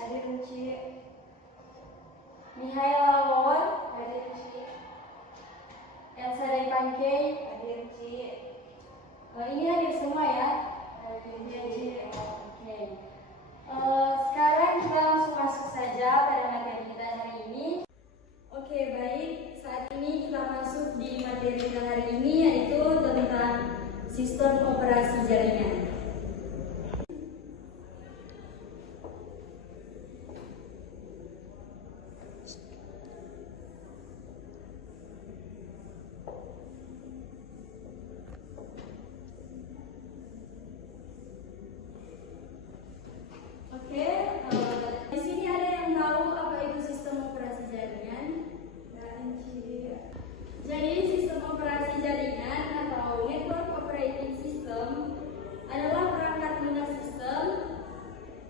hadir Uci. Mihail Alon, hadir Uci. Elsa Pankey, hadir Uci. Ini hadir semua ya, hadir Uci. Oke. Sekarang kita langsung masuk saja pada materi kita hari ini. Oke, baik. Saat ini kita masuk di materi kita hari ini, yaitu tentang sistem operasi jaringan. Di sini ada yang tahu apa itu sistem operasi jaringan? Jadi sistem operasi jaringan atau network operating system adalah perangkat lunak sistem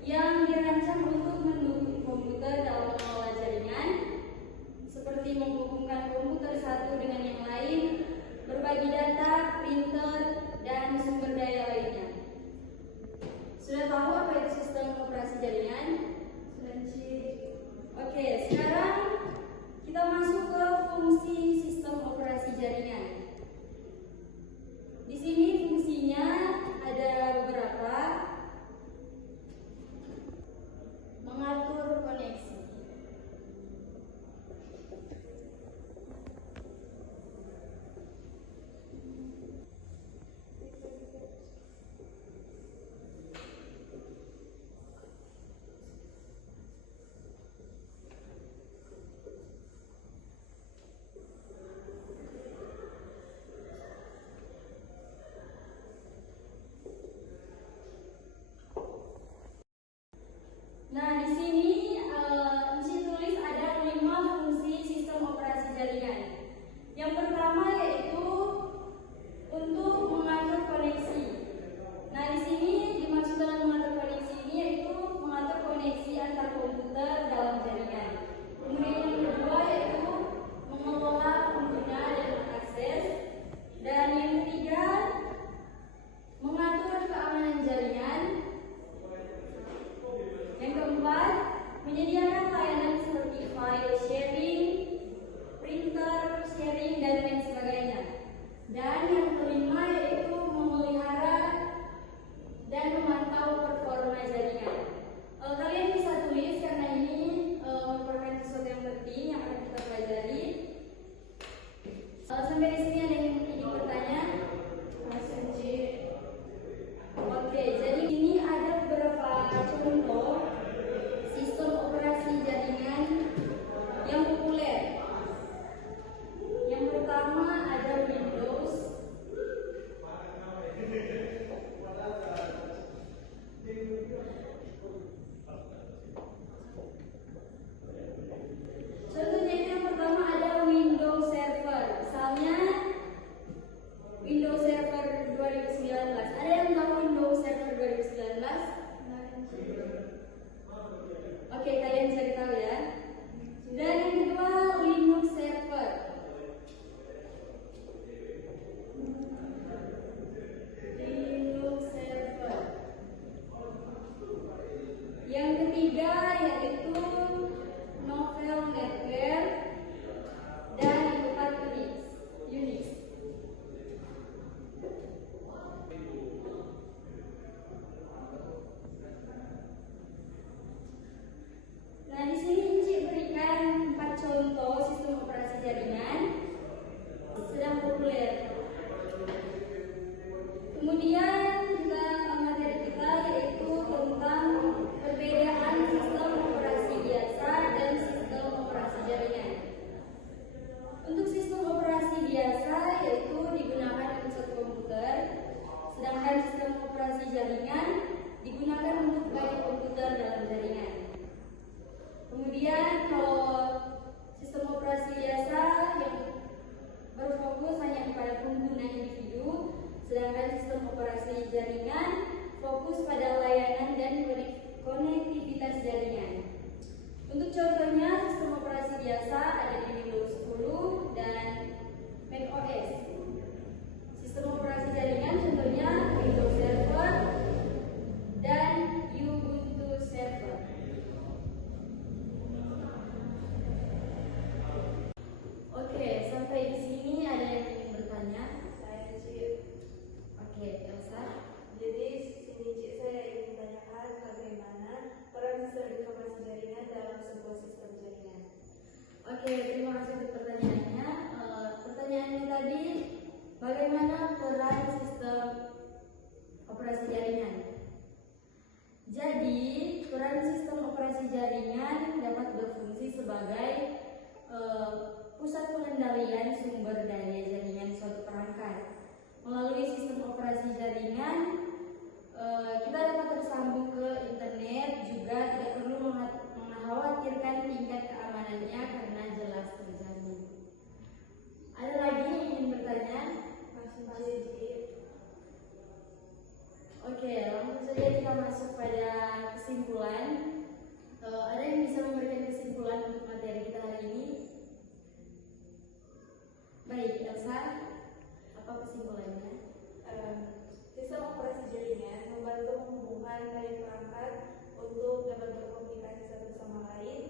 yang dirancang untuk mendukung komputer dalam mengelola jaringan, seperti menghubungkan komputer satu dengan yang lain, berbagi data, printer, dan sumber daya lainnya. Sudah tahu apa itu sistem operasi jaringan? Sudah, Ci. Oke, sekarang kita masuk ke fungsi sistem operasi jaringan. Di sini fungsinya ada beberapa. Mengatur koneksi. Nah, di sini tulis ada 5 fungsi sistem operasi jaringan. Yang pertama yaitu untuk mengatur koneksi. Nah, di sini dimaksudkan mengatur koneksi ini yaitu mengatur koneksi antar komputer dalam jaringan. Kemudian yang kedua yaitu mengelola pengguna dan mengakses. Dan yang ketiga mengatur keamanan jaringan. Yang keempat, menyediakan layanan seperti file sharing, printer sharing, dan lain sebagainya. Dan yang kelima yaitu memelihara dan memantau performa jaringan. Kalian bisa tulis karena ini merupakan sesuatu yang penting yang akan kita pelajari. Sampai di sini ada yang ingin bertanya? Oke, jadi ini ada beberapa contoh sistem operasi jaringan yang populer. Yang pertama ada Windows. Contohnya itu yang pertama ada Windows Server. Misalnya Windows Server 2019. Ada yang tahu Windows Server 2019? Oke, kalian cari tahu ya. Dan yang kedua Linux Server. Linux Server. Yang ketiga yaitu Novel Network. Dan yang keempat Unix. Nah, di sini Inci berikan 4 contoh sistem operasi jaringan sedang populer. Kemudian materi kita yaitu tentang perbedaan sistem operasi biasa dan sistem operasi jaringan. Untuk sistem operasi biasa yaitu digunakan untuk satu komputer, sedangkan sistem operasi jaringan digunakan untuk banyak komputer dalam jaringan. Kemudian kalau sistem operasi biasa yang berfokus hanya kepada pengguna individu, sedangkan sistem operasi jaringan fokus pada layanan dan konektivitas jaringan. Untuk contohnya sistem operasi biasa ada di Windows 10 dan macOS. Sistem operasi jaringan contohnya Windows Server dan Ubuntu Server. jaringan. Jadi, peran sistem operasi jaringan dapat berfungsi sebagai pusat pengendalian sumber daya jaringan suatu perangkat. Melalui sistem operasi jaringan, kita dapat tersambung ke internet, juga tidak perlu mengkhawatirkan tingkat keamanannya karena jelas terjamin. Ada lagi yang ingin bertanya? Masih sedikit. Oke, langsung saja kita masuk pada kesimpulan. Ada yang bisa memberikan kesimpulan untuk materi kita hari ini? Baik, Elsa, apa kesimpulannya? Sistem operasi jaringan membantu menghubungkan dari perangkat untuk dapat berkomunikasi satu sama lain.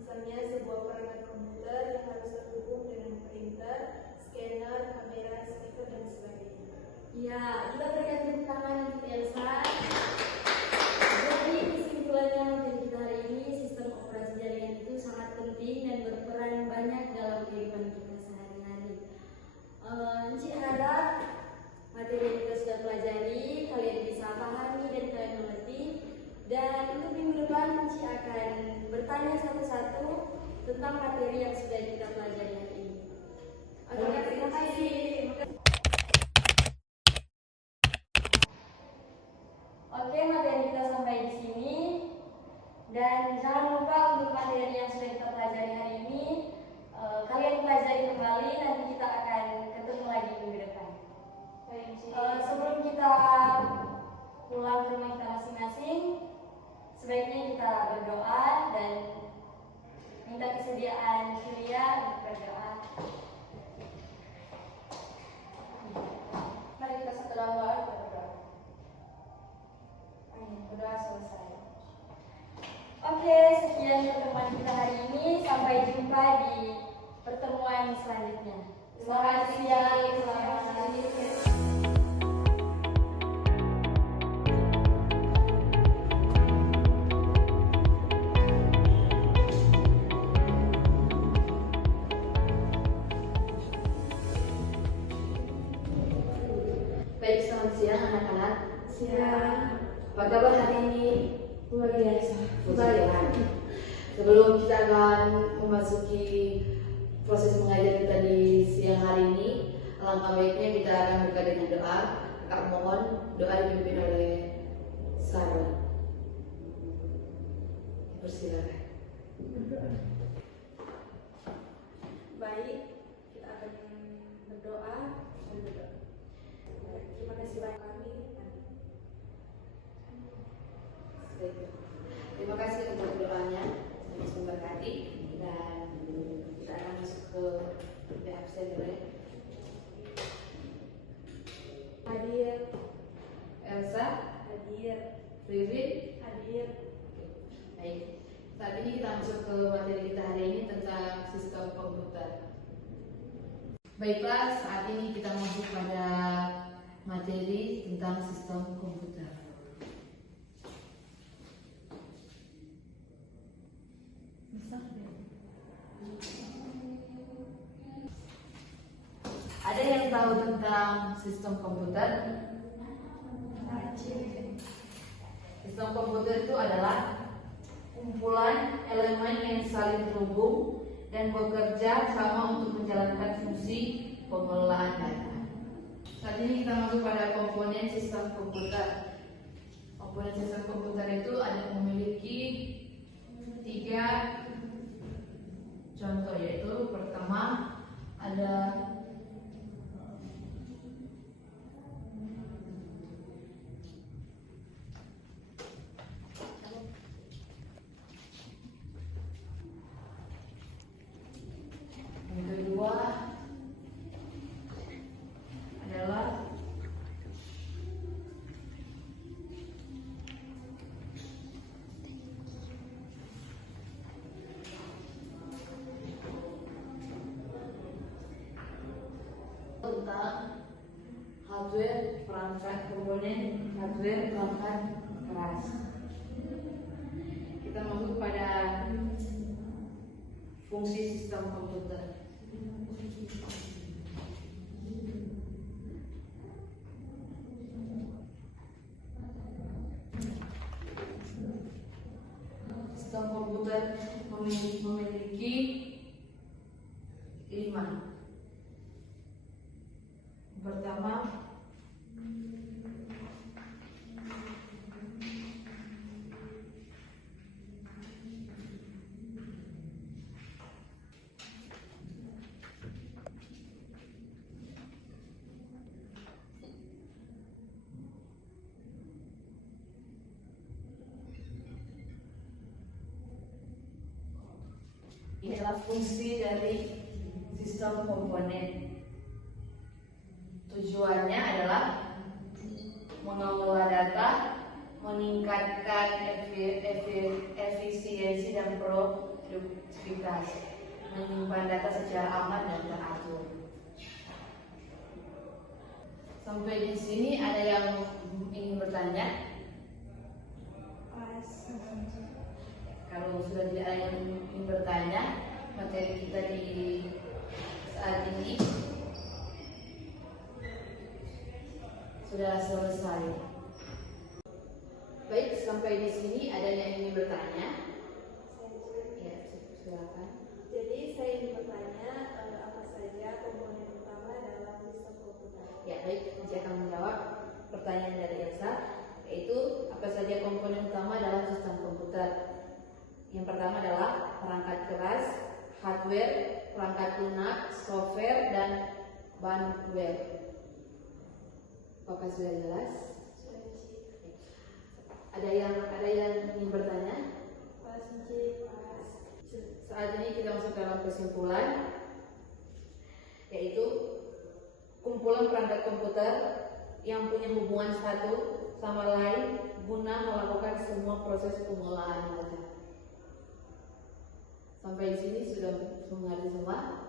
Misalnya sebuah perangkat komputer yang harus terhubung dengan printer, scanner, kamera, speaker, dan sebagainya. Ya, kita berikan tepuk tangan untuk Elsa. Jadi kesimpulannya materi kita hari ini, sistem operasi jaringan itu sangat penting dan berperan banyak dalam kehidupan kita sehari-hari. Encik harap materi yang kita sudah pelajari kalian bisa pahami dan kalian mengerti. Dan untuk minggu depan Encik akan bertanya satu-satu tentang materi yang sudah kita pelajari hari ini. Oke, terima kasih. Oke, materi kita sampai di sini. Dan jangan lupa untuk materi yang sudah kita pelajari hari ini, kalian pelajari kembali, nanti kita akan ketemu lagi minggu depan. Sebelum kita pulang ke rumah kita masing-masing, sebaiknya kita berdoa dan minta kesediaan Julia untuk berdoa. Mari kita satu dalam doa, kita berdoa. Amin, berdoa selesai. Oke, sekian pertemuan kita hari ini. Sampai jumpa di pertemuan selanjutnya. Selamat siang, selamat pagi. Baik, selamat siang anak-anak. Siang. Apa kabar hari ini? Luar biasa. Baik. Sebelum kita akan memasuki proses mengajar kita di siang hari ini, alangkah baiknya kita akan buka dengan doa. Kak mohon doa dipimpin oleh Sarah. Persilakan. Baik, kita akan berdoa. Terima kasih banyak kami. Terima kasih untuk doanya, semoga memberkati, dan kita akan masuk ke absen dulu. Hadir. Elsa, Hadir. Riri, Hadir. baik. Saat ini kita masuk ke materi kita hari ini tentang sistem komputer. Baiklah, saat ini kita masuk pada materi tentang sistem komputer. Ada yang tahu tentang sistem komputer? Sistem komputer itu adalah kumpulan elemen yang saling terhubung dan bekerja sama untuk menjalankan fungsi pengelolaan data. Saat ini kita masuk pada komponen sistem komputer. Komponen sistem komputer itu ada memiliki 3 contoh, yaitu pertama ada yang kedua adalah tentang hardware perangkat komponen hardware perangkat keras. Kita masuk pada fungsi sistem komputer. komputer memiliki 5. Pertama, ini adalah fungsi dari sistem komponen. Tujuannya adalah mengelola data, meningkatkan efisiensi dan produktivitas, menyimpan data secara aman dan teratur. Sampai di sini ada yang ingin bertanya? Kalau sudah tidak ada yang ingin bertanya, materi kita di saat ini sudah selesai. Baik, sampai di sini ada yang ingin bertanya? Ya, silakan. Jadi saya ingin bertanya apa saja komponen utama dalam sistem komputer? Ya, baik, saya akan menjawab pertanyaan dari Elsa, yaitu apa saja komponen utama dalam sistem komputer. Yang pertama adalah perangkat keras, hardware, perangkat lunak, software, dan firmware. Apakah sudah jelas? Ada yang ingin bertanya? Saat ini kita masuk dalam kesimpulan, yaitu kumpulan perangkat komputer yang punya hubungan satu sama lain guna melakukan semua proses pengolahan data. Sampai di sini sudah mengerti semua?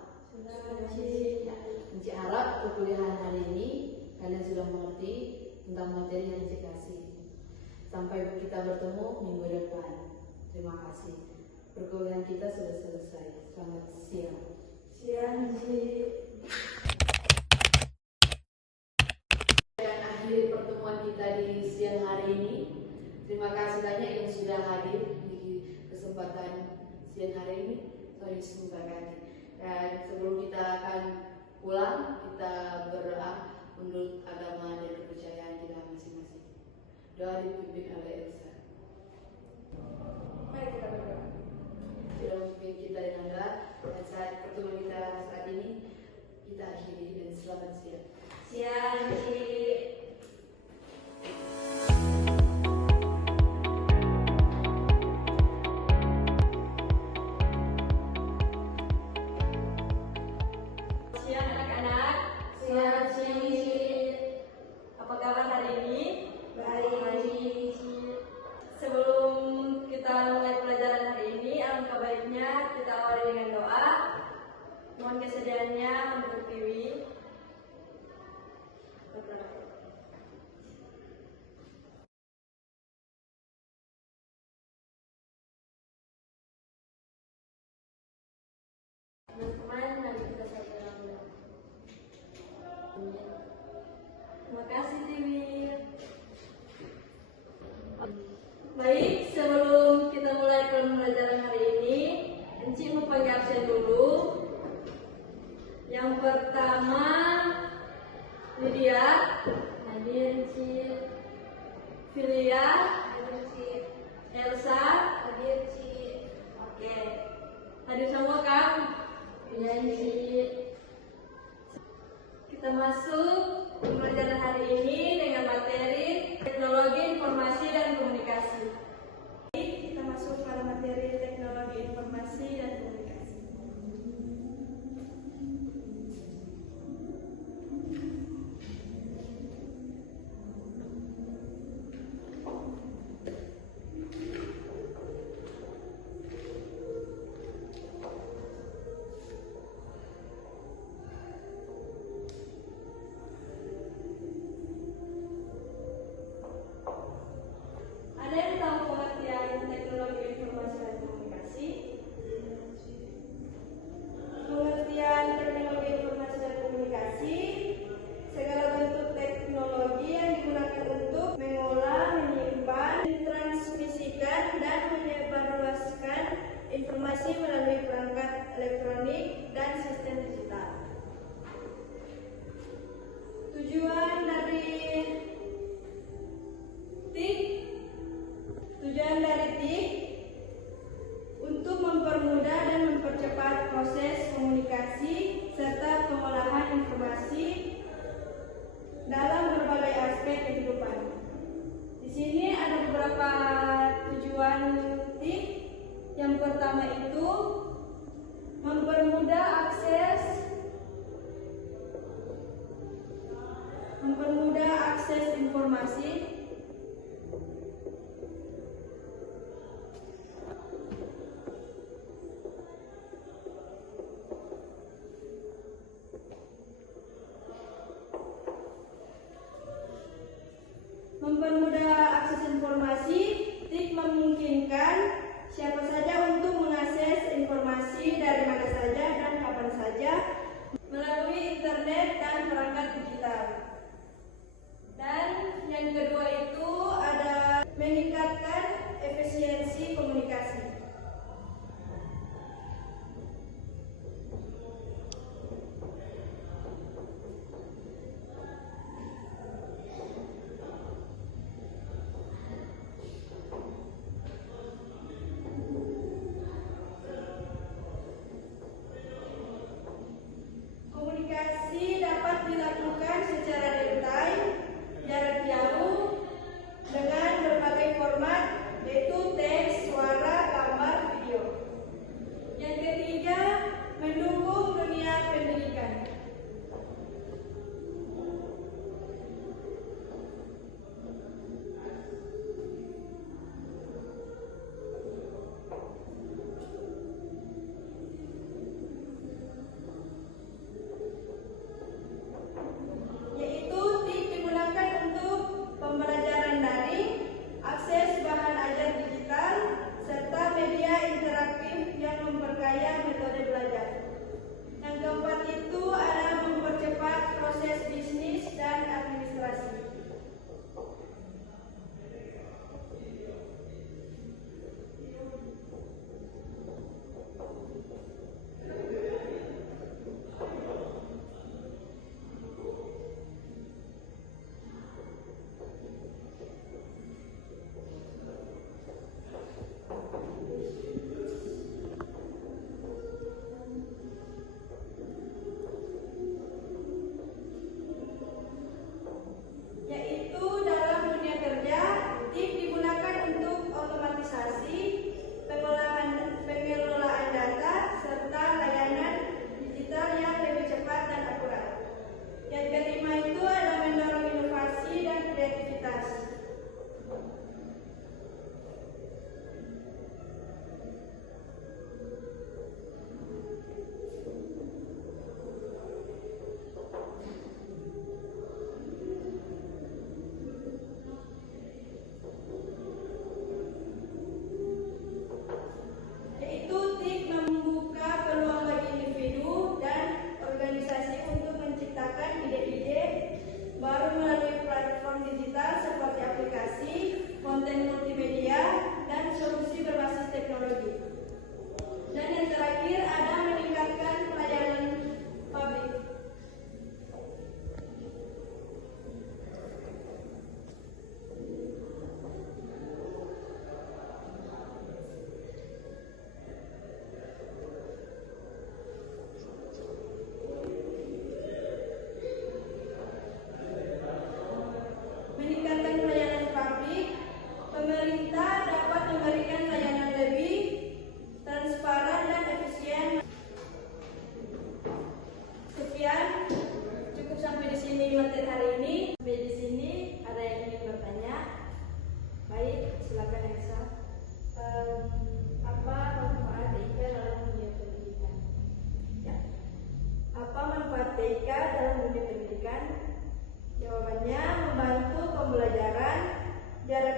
Enci harap perkuliahan hari ini kalian sudah mengerti tentang materi yang Enci kasih. Sampai kita bertemu minggu depan. Terima kasih. Perkuliahan kita sudah selesai. Selamat siang. Siang, Dan akhiri pertemuan kita di siang hari ini. Terima kasih banyak yang sudah hadir di kesempatan siang hari ini. Sorry sebentar. Dan sebelum kita akan pulang, kita berdoa menurut agama dan kepercayaan kita masing-masing. Doa dipimpin oleh Elsa. Mari kita berdoa. Sudah memimpin kita dengan doa, dan saat pertemuan kita saat ini kita akhiri, dan selamat siang. Siang, Siang anak-anak. Siang, Apa kabar hari ini? Baik. Sebelum kita mulai pelajaran hari ini, alangkah baiknya kita awali dengan doa. Mohon kesediaannya untuk Tiwi. Teman-teman, mari kita saling doa. Terima kasih Tiwi. Baik, sebelum kita mulai pembelajaran hari ini, Enci mau panggil absen dulu. Yang pertama, Lydia, hadir Enci. Filia, hadir Enci. Elsa, hadir Enci. Oke, hadir semua kan? Iya Enci. Kita masuk pembelajaran hari ini dengan materi teknologi informasi dan komunikasi. Kita masuk pada materi teknologi informasi dan komunikasi.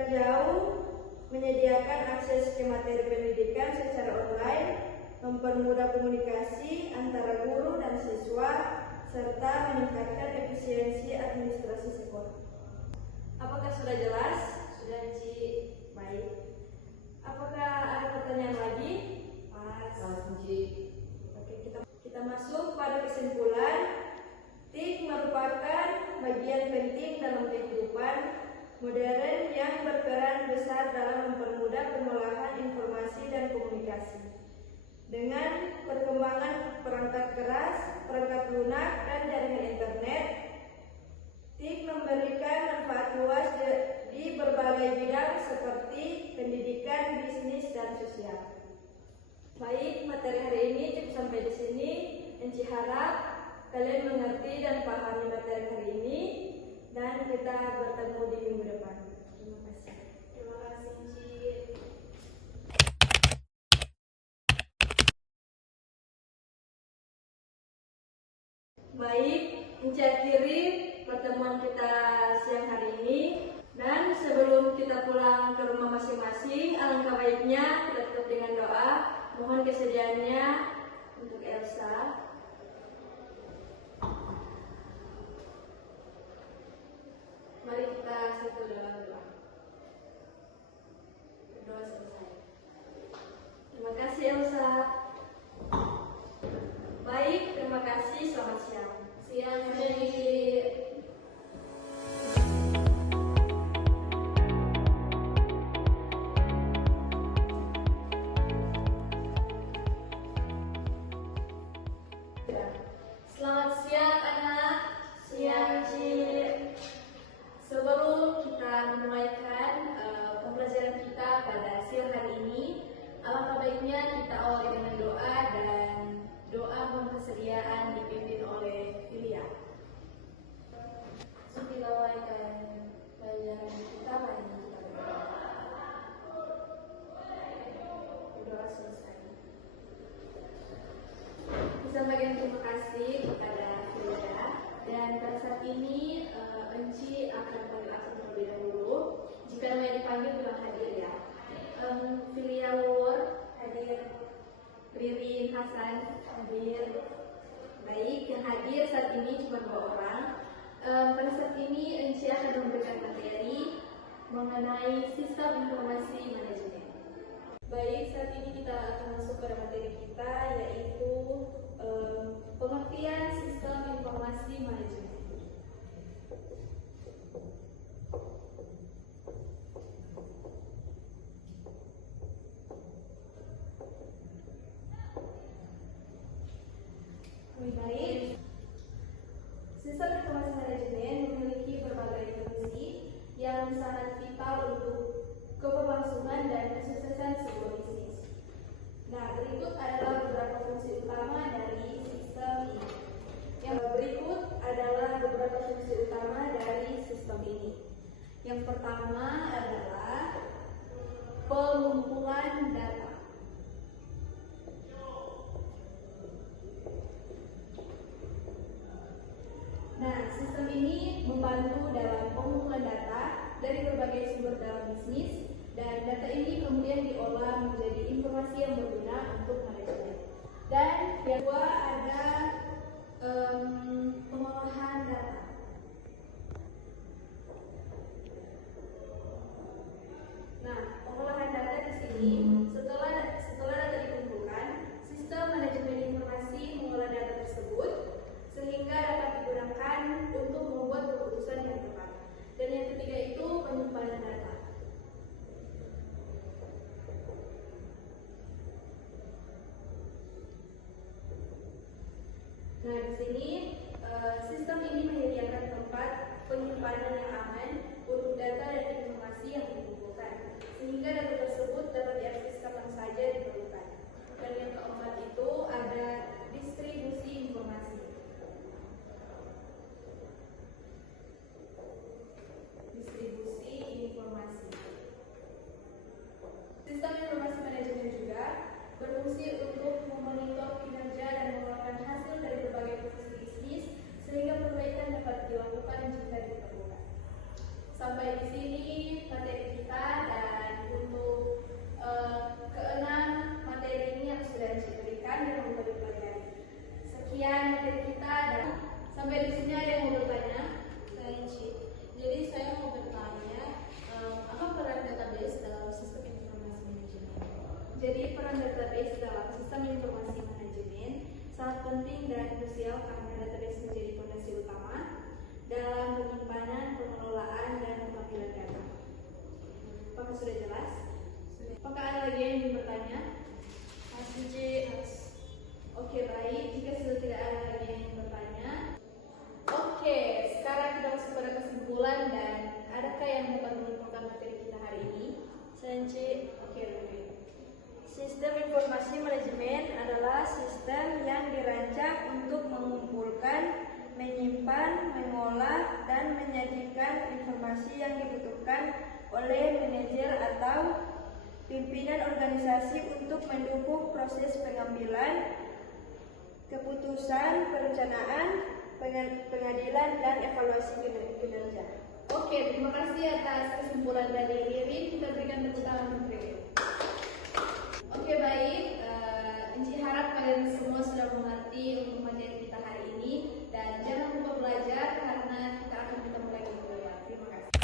jarak jauh, menyediakan akses ke materi pendidikan secara online, mempermudah komunikasi antara guru dan siswa, serta meningkatkan efisiensi administrasi sekolah. Apakah sudah jelas? Sudah, Ci. Baik. Apakah ada pertanyaan lagi? Pas. Kunci. Oke, kita masuk pada kesimpulan. TIK merupakan bagian penting dalam kehidupan modern yang berperan besar dalam mempermudah pengolahan informasi dan komunikasi. Dengan perkembangan perangkat keras, perangkat lunak, dan jaringan internet, TIK memberikan manfaat luas di berbagai bidang seperti pendidikan, bisnis, dan sosial. Baik, materi hari ini cukup sampai di sini. Enci harap kalian mengerti dan pahami materi hari ini, dan kita bertemu di minggu depan. Terima kasih. Terima kasih, Ci. Baik, Enci akhiri pertemuan kita siang hari ini. Dan sebelum kita pulang ke rumah masing-masing, alangkah baiknya kita tutup dengan doa. Mohon kesediaannya untuk Elsa. Mari kita satu dalam doa. Berdoa selesai. Terima kasih Elsa. Baik, terima kasih. Selamat siang. Siang, Ci. Selamat siang anak. Siang, Ci. Sebelum kita memulaikan pembelajaran kita pada siang hari ini, alangkah baiknya kita awali dengan doa, dan doa mohon kesediaan dipimpin oleh Filia. Kita mulaikan pelajaran kita, mari kita berdoa. Berdoa selesai. Kita sampaikan terima kasih kepada Filia, dan pada saat ini Enci akan panggil absen terlebih dahulu. Jika namanya dipanggil bilang hadir ya. Filia Wawor hadir, Ririn Hasan hadir. Baik, yang hadir saat ini cuma 2 orang. Pada saat ini Enci akan memberikan materi mengenai sistem informasi manajemen. Baik, saat ini kita akan masuk pada materi kita, yaitu pengertian sistem informasi manajemen. Baik, sistem informasi manajemen memiliki berbagai fungsi yang sangat vital untuk keberlangsungan dan kesuksesan sebuah bisnis. Nah, berikut adalah beberapa fungsi utama dari sistem ini. Yang berikut adalah beberapa fungsi utama dari sistem ini. Yang pertama adalah pengumpulan data. Nah, sistem ini membantu dalam pengumpulan data dari berbagai sumber dalam bisnis, dan data ini kemudian diolah menjadi informasi yang berguna untuk manajemen. Dan yang kedua ada pengolahan data. Nah, pengolahan data di sini setelah data dikumpulkan, sistem manajemen informasi mengolah data tersebut sehingga dapat digunakan untuk membuat keputusan yang tepat. Dan yang ketiga itu penyimpanan data. Nah, di sini sistem ini menjadi sistem informasi manajemen sangat penting dan krusial karena database menjadi fondasi utama dalam penyimpanan, pengelolaan, dan pengambilan data. Apakah sudah jelas? Apakah ada lagi yang ingin bertanya? Masih Mas. Oke, baik. Jika sudah tidak ada lagi yang ingin bertanya, oke, sekarang kita masuk pada kesimpulan dan adakah yang dapat menentukan materi kita hari ini? Senci. Oke, baik. Sistem informasi manajemen adalah sistem yang dirancang untuk mengumpulkan, menyimpan, mengolah, dan menyajikan informasi yang dibutuhkan oleh manajer atau pimpinan organisasi untuk mendukung proses pengambilan keputusan, perencanaan, pengadilan, dan evaluasi kinerja. Oke, terima kasih atas kesimpulan dari Ririn. Kita berikan tepuk tangan untuk Ririn. Oke, baik. Enci harap kalian semua sudah mengerti untuk materi kita hari ini dan jangan lupa belajar karena kita akan ketemu lagi di luar. Terima kasih.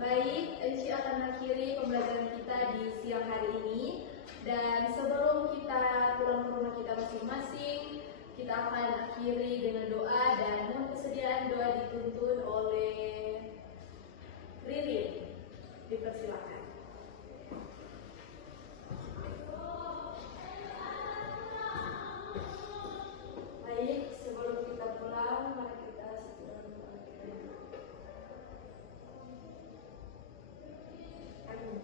Baik, Enci akan akhiri pembelajaran kita di siang hari ini dan sebelum kita pulang ke rumah kita masing-masing, kita akan akhiri dengan doa dan mohon kesediaan doa dituntun oleh Ririn. Dipersilakan. Baik, sebelum kita pulang, mari kita segera berdoa. Amin.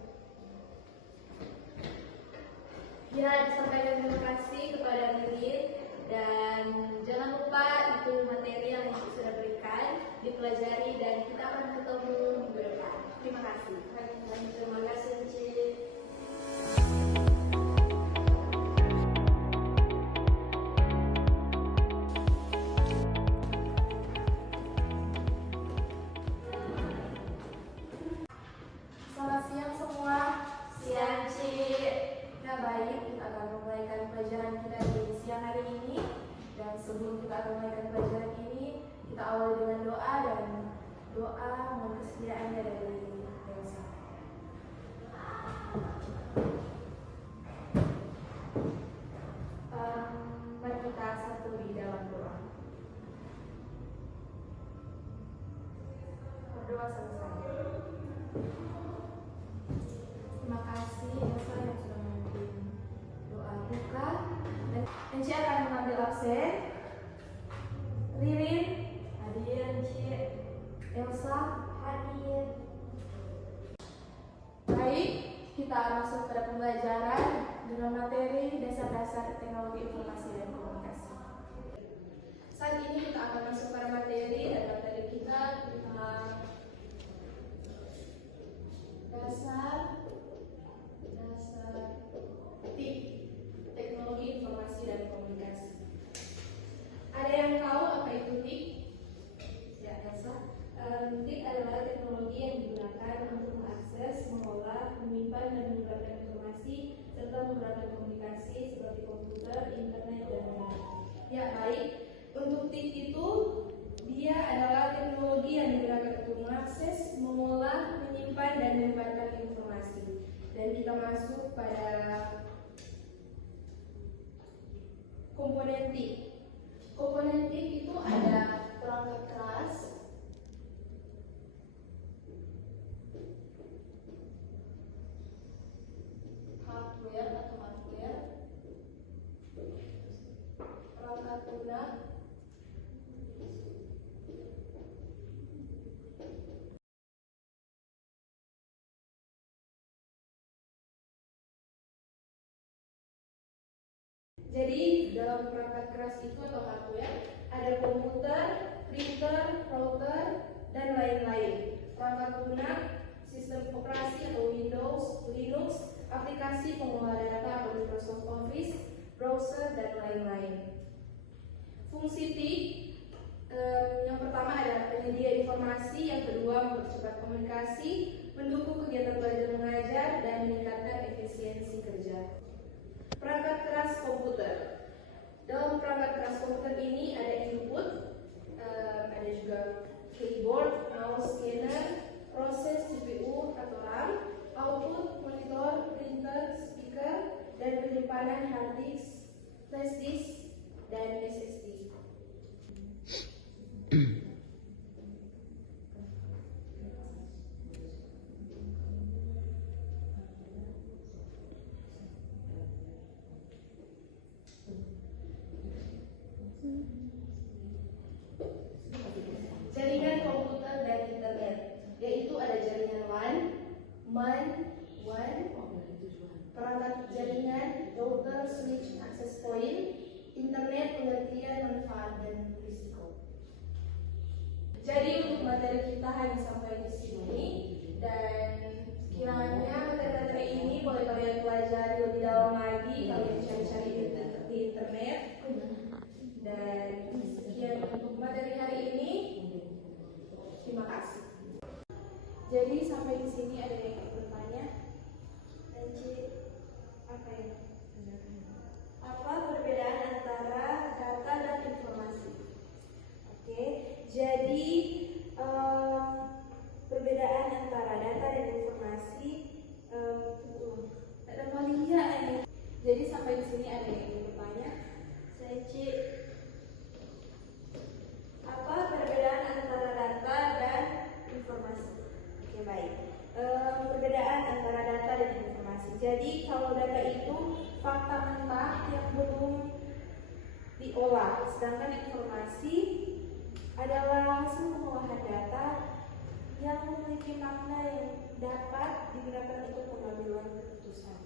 Ya, disampaikan terima kasih kepada Ririn dan jangan lupa itu materi yang sudah berikan dipelajari dan kita akan ketemu minggu depan. Terima kasih. Terima kasih, Enci. Selamat siang semua. Siang, Cik. Nah, baik, kita akan memulaikan pelajaran kita di siang hari ini. Dan sebelum kita akan memulaikan pelajaran ini, kita awali dengan doa dan doa mohon kesediaannya dari Elsa. Mari kita satu di dalam doa. Berdoa sama-sama. Terima kasih Elsa yang sudah memimpin doa buka dan Enci akan mengambil absen. Ririn hadir, Enci. Elsa hadir. Baik, kita masuk pada pembelajaran dengan materi dasar-dasar teknologi informasi dan komunikasi. Saat ini kita akan masuk pada materi dan materi kita tentang dasar TIK, teknologi informasi dan komunikasi. Ada yang tahu apa itu TIK? Ya, Elsa. TIK adalah teknologi yang digunakan untuk mengakses, mengolah, menyimpan, dan menyebarkan informasi serta memperoleh komunikasi seperti komputer, internet, dan lain-lain. Ya, baik. Untuk TIK itu dia adalah teknologi yang digunakan untuk mengakses, mengolah, menyimpan, dan menyebarkan informasi. Dan kita masuk pada komponen TIK. Komponen TIK itu ada perangkat keras, hardware atau hardware, perangkat lunak, jadi dalam perangkat keras itu atau hardware ada komputer, printer, router, dan lain-lain. Perangkat lunak, sistem operasi atau Windows, Linux, aplikasi pengolah data atau Microsoft Office, browser, dan lain-lain. Fungsi TIK yang pertama adalah penyedia informasi, yang kedua mempercepat komunikasi, mendukung kegiatan belajar mengajar, dan meningkatkan efisiensi kerja. Perangkat keras komputer. Dalam perangkat keras komputer ini ada input, ada juga keyboard, mouse, scanner, proses CPU atau RAM, output, monitor, printer, MAN 1, perangkat jaringan, router, switch, access point, internet, pengertian, manfaat, dan risiko. Jadi untuk materi kita hanya sampai di sini, dan kiranya materi-materi ini boleh kalian pelajari lebih dalam lagi, kalian cari-cari di internet. Dan sekian untuk materi hari ini. Terima kasih. Jadi sampai di sini ada yang ingin bertanya? Apa ya? Apa perbedaan antara data dan informasi? Oke, jadi perbedaan antara data dan informasi ada Malia ini. Jadi sampai di sini ada yang ingin bertanya? Saya Cik. Apa perbedaan antara data dan informasi? Oke, baik. Perbedaan antara data dan informasi. Jadi kalau data itu fakta mentah yang belum diolah, sedangkan informasi adalah hasil pengolahan data yang memiliki makna yang dapat digunakan untuk pengambilan keputusan.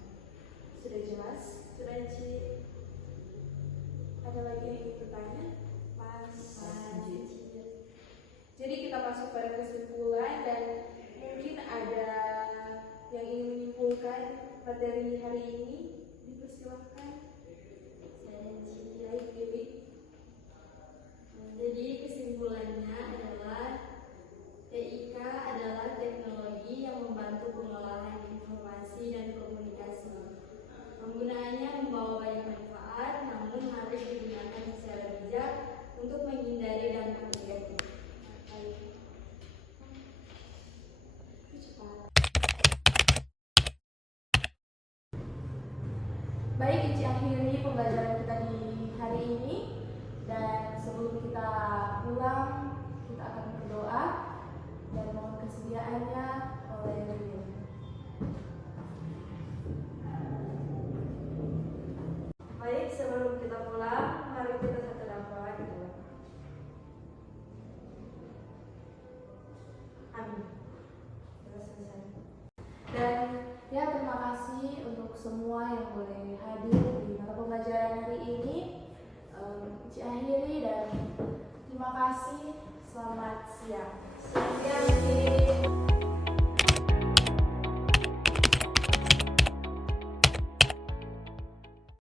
Sudah jelas? Sudah, Ci? Ada lagi yang ingin bertanya? Jadi kita masuk pada kesimpulan, dan mungkin ada yang ingin menyimpulkan materi hari ini. Dipersilahkan. Saya Dewi. Jadi kesimpulannya adalah TIK adalah teknologi yang membantu pengolahan informasi dan komunikasi. Penggunaannya membawa banyak manfaat, namun harus digunakan secara bijak untuk menghindari dampak negatif. Baik, Ici akhiri pembelajaran kita di hari ini, dan sebelum kita pulang kita akan berdoa dan mohon kesediaannya oleh Rin. Baik, sebelum kita pulang, mari kita satu doa dulu. Amin. Sudah selesai. Dan ya, terima kasih untuk semua yang boleh hadir di mata pembelajaran hari ini. Ici akhiri dan terima kasih. Selamat siang. Siang,